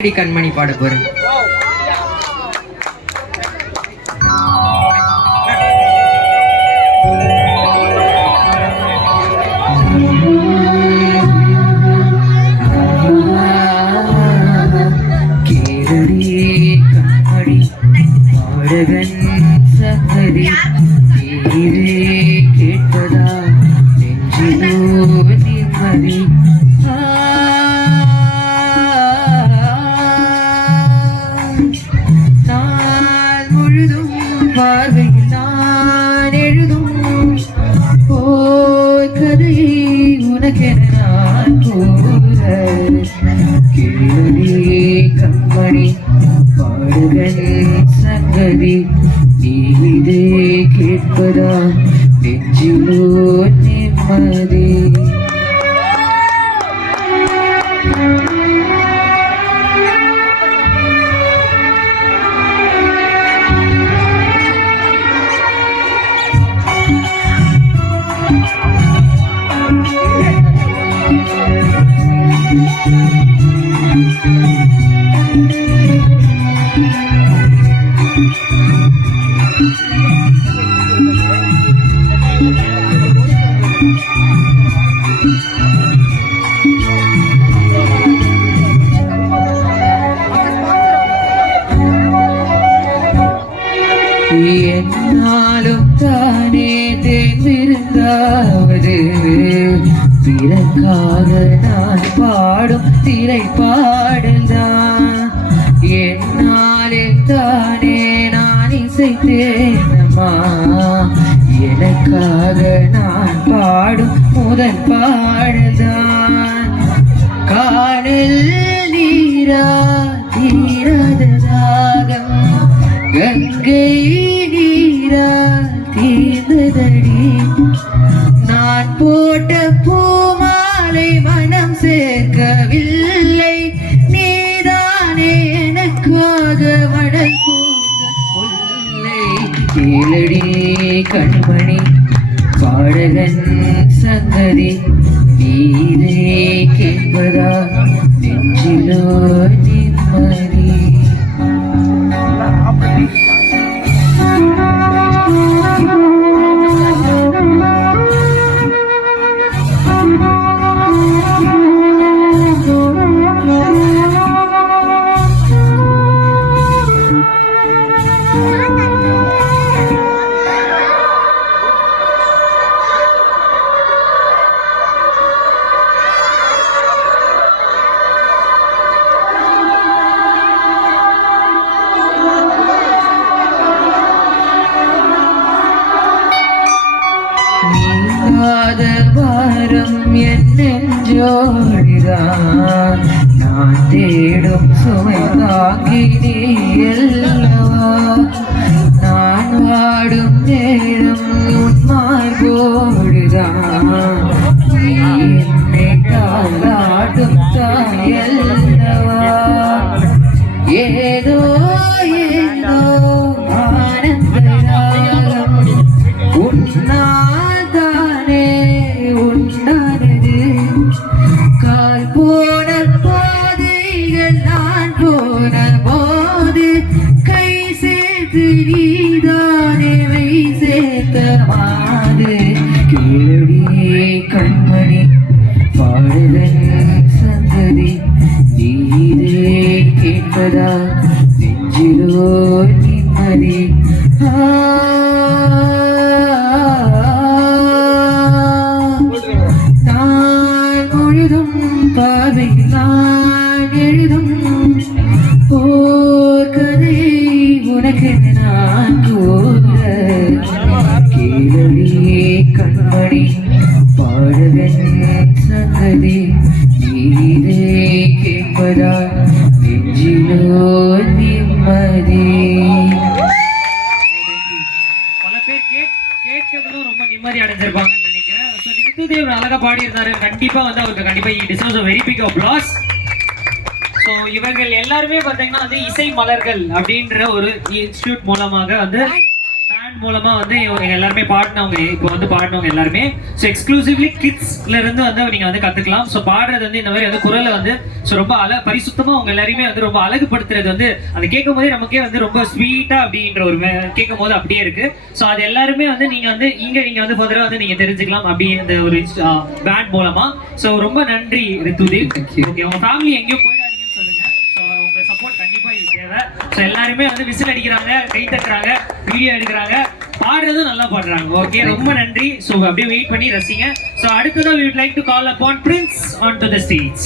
கண்மணி பாட போறேன். பாடகன் சங்கதி கேட்பதா நெஞ்சிலோ நிம்மதி. நான் முழுதும் பார்வையில் நான் எழுதும் ஓர் கதையை உனக்கென நான் கூற கேளடி கண்மணி பாடுகன் சங்கதி நீதே கேட்பதா நெஞ்சிலோ நிம்மதி. என்னாலும் தானே தேர்ந்திருந்தாவது பிறக்காக நான் பாடும் திரை பாடல்தான். என்னாலே தானே நான் இசைத்தேனம்மா எனக்காக நான் பாடும் முதல் பாடல்தான். காணல் நீரா தீராத தாகம் கங்கை நீரா தீர்ந்ததடி. நான் போட்ட பூமாலை மனம் சேர்க்கவில்லை நீதானே எனக்காக மடல் பூலை. கேளடி கண்மணி பாடகன் சங்கதி நீரே கேட்பதா நெஞ்சிலோ நிம்மதி. வாரம் என் நெஞ்சோடிதான் நான் தேடும் சுமை தாங்கி நீ அல்லவா. நான் வாடும் நேரம் உன் மார்போடுதான் நீ என்னை தாளாட்டும் தாயல்லவா. ஏதோ ஏதோ ஆனந்தராகம் உன்னாதானே உண்டானது. கால் போன பாதைகள் நான் போன போது கை சேர்த்து நீதானே வை சேர்த்த மாது. கேளடியே கண்மணி பாடலன் சங்கதி நீரே கேட்பதா நெஞ்சிலோ நிம்மதி. நான் முழுதும் பார்வையில் நான் எழுதும் ஓர் கதையை உனக்கென நான் கூற கேளடியே கண்மணி பாடகன் சங்கதி நீரே கேட்பதா நெஞ்சிலோ நிம்மதி. பல பேர் கேட்கறதுல ரொம்ப நிம்மதி அடைஞ்சிருப்பாங்கன்னு நினைக்கிறேன். வித்துதேவ் அழகா பாடி இருந்தாரு. கண்டிப்பா அவருக்கு கண்டிப்பா deserves a very big applause. So இவர்கள் எல்லாருமே பார்த்தீங்கன்னா இசை மலர்கள் அப்படின்ற ஒரு இன்ஸ்டியூட் மூலமாக பேண்ட் மூலமா வந்து இவங்க எல்லாருமே பாடினவங்க, இப்போ வந்து பாடினவங்க எல்லாருமே ஸோ எக்ஸ்க்ளூசிவ்லி கிட்ஸ்ல இருந்து வந்து நீங்க வந்து கத்துக்கலாம். ஸோ பாடுறது வந்து இந்த மாதிரி வந்து குரலை வந்து ஸோ ரொம்ப பரிசுத்தமா அவங்க எல்லாருமே வந்து ரொம்ப அழகுபடுத்துறது வந்து அதை கேட்கும் போதே நமக்கே வந்து ரொம்ப ஸ்வீட்டா அப்படின்ற ஒரு கேட்கும் போது அப்படியே இருக்கு. ஸோ அது எல்லாருமே வந்து நீங்க வந்து ஃபர்தரா வந்து நீங்க தெரிஞ்சுக்கலாம் அப்படின்ற ஒரு பேண்ட் மூலமா. ஸோ ரொம்ப நன்றி ரித்துதேவ். ஓகே, உங்க ஃபேமிலி எங்கேயும் போயிடாதீங்கன்னு சொல்லுங்க. ஸோ உங்க சப்போர்ட் கண்டிப்பா இது தேவை. ஸோ எல்லாருமே வந்து விசில் அடிக்கிறாங்க, கை தட்டுறாங்க, வீடியோ எடுக்கிறாங்க, பாடுறதும் நல்லா பாடுறாங்க. ஓகே, ரொம்ப நன்றி. ஸோ அப்படியே வெயிட் பண்ணி ரசிங்க. ஸோ அடுத்ததான் we would like to call upon Prince onto the stage.